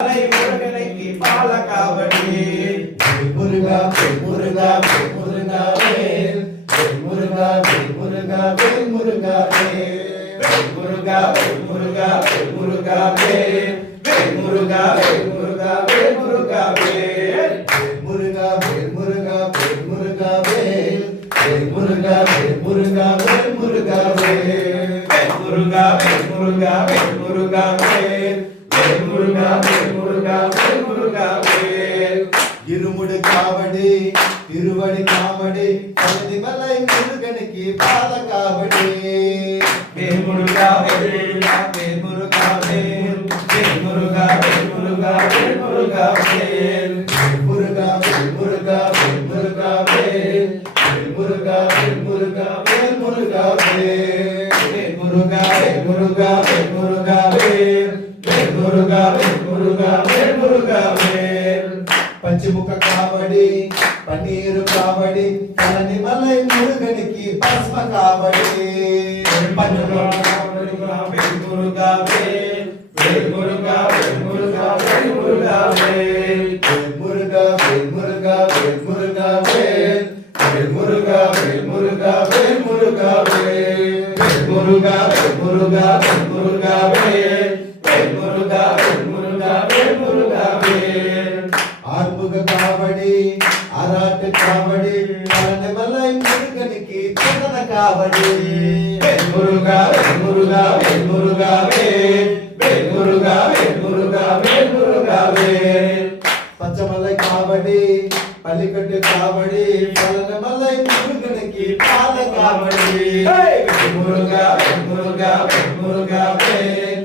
முருகனைக்கு பால காவடி முருகா முருகா முருகா வேல் முருகா முருகா முருகா வேல் முருகா முருகா முருகா வேல் முருகா முருகா முருகா வேல் முருகா முருகா முருகா வேல் முருகா முருகா முருகா வேல் முருகா முருகா முருகா வேல் முருகா முருகா முருகா வேல் இருமுடு காவடி திருவடி காவடி பழனிமலை முருகனுக்கு பாத காவடி வேல் முருகா வேல் முருகா வேல் முருகா முருகா முருகா வேல் முருகா முருகா முருகா வேல் முருகா முருகா முருகா வேல் முருகா முருகா முருகா வேல் முருகா முருகா முருகா வேல் பஞ்சமுக காவடி பன்னீரு காவடி பழனிமலை முருகனுக்கு பஸ்ம காவடி பஞ்சமுக காவடி முருகா வேல் முருகா முருகா முருகா வேல் முருகா முருகா முருகா வேல் முருகா முருகா முருகா வேல் முருகா முருகா முருகா வேல் முருகா முருகா முருகா வேல் ஆறுமுக காவடி ஆராட்டு காவடி பழனிமலை முருகனுக்கு சந்தன காவடி முருகா முருகா முருகா வேல் முருகா முருகா முருகா வேல் பச்சமலை காவடி பள்ளிக்கட்டு காவடி பழனிமலை முருகனுக்கு பால காவடி முருகா முருகா முருகா வேல்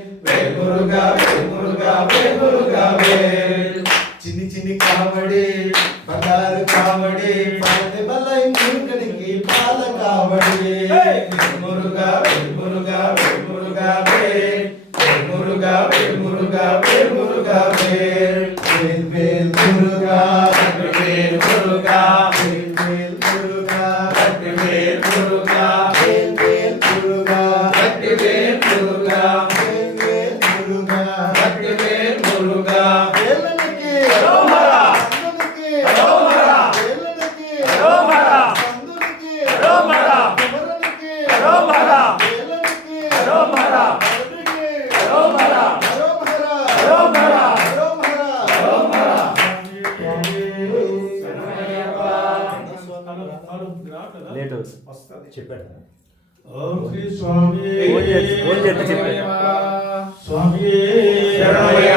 முருகா முருகா முருகா வேல் சின்னி சின்னி காவடி బంగారు కావడి పళనిమలై మురుగనికి పాల కావడి మురుగా మురుగా మురుగా వేల్ మురుగా మురుగా మురుగా వేల్ వేల్ వేల్ మురుగా వేల్ మురుగా వేల్ వేల్ మురుగా వేల్ మురుగా వేల్ వేల్ మురుగా వేల్ మురుగా వేల్ వేల్ మురుగా వేల్ మురుగా వేలనికి రోమరా రోమరా వేలనికి రోమరా సందునికి రోమరా కుమరునికి రోమరా వేలనికి రోమరా రోమరా రోమరా రోమరా రోమరా లేట్ వస్తుంది చెప్పాడు ఓం శ్రీ స్వామి ఓం చెప్పి చెప్పాడు స్వామి శరణమయ్య